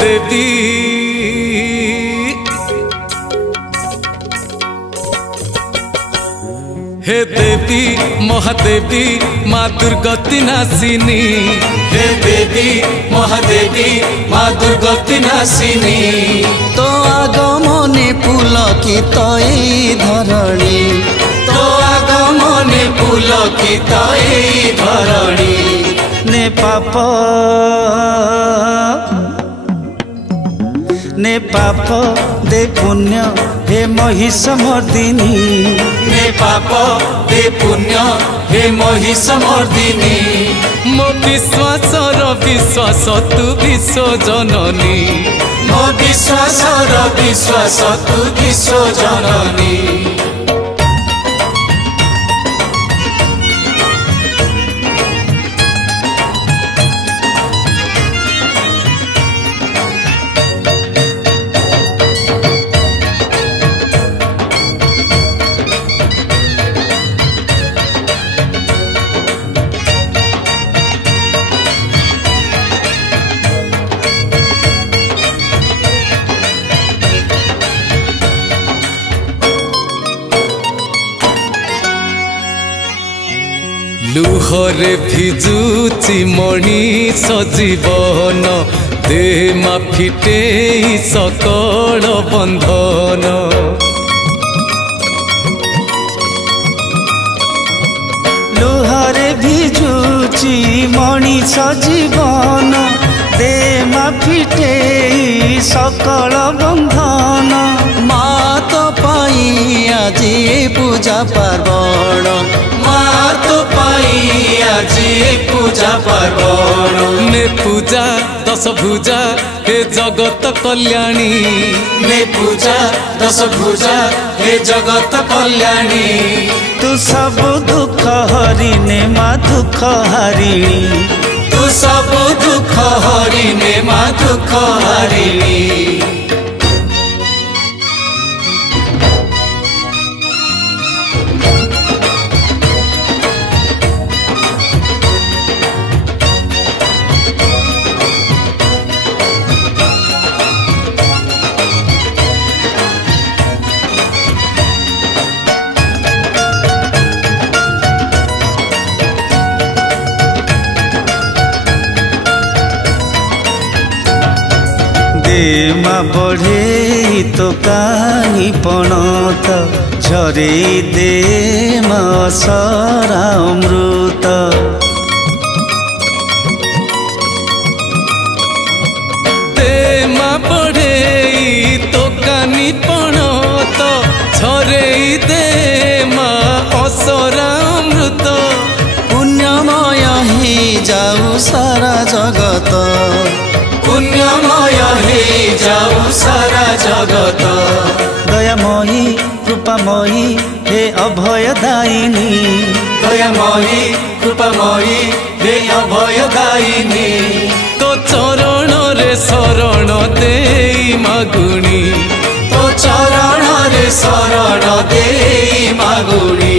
देवी हे देवी महादेवी माँ दुर्गति नासिनी हे देवी महादेवी माँ दुर्गति नासिनी तो आगमने पुलकित ए धरणी तो आगमने पुलकित ए धरणी ने पाप दे पुण्य हे महिषमर्दिनी ने पाप दे पुण्य हे महिषमर्दिनी मो विश्वासर विश्वास तू विश्व जननी मो विश्वासर विश्वास तू विश्व जननी लुहरे भिजुची मणिष जीवन दे मा फिटे सकल बंधन लुहरे भिजुची मणिष जीवन दे मा फिटे सकल बंधन मात पाई आजी पूजा पार्वण मात पाई आजी पूजा पार्वण ने पूजा दश भुजा हे जगत कल्याणी ने पूजा दश भुजा हे जगत कल्याणी तू सब दुख हरिने माँ दुख हरिणी तू सब दुख हरिने माँ दुख हरिणी माँ बढ़े तो कानी पणत झरे दे माँ सरा अमृत दे माँ बढ़े तो कानी पणत झरे दे माँ असरा अमृत पुण्यमय ही जाऊ सारा जगत पुण्यमय हे जाऊ सारा जगत दयामयी कृपामयी हे अभयदायिनी दयामयी कृपामयी हे अभयदायिनी तो चरण रे शरण दे मागुणी तो चरण रे शरण दे मागुणी।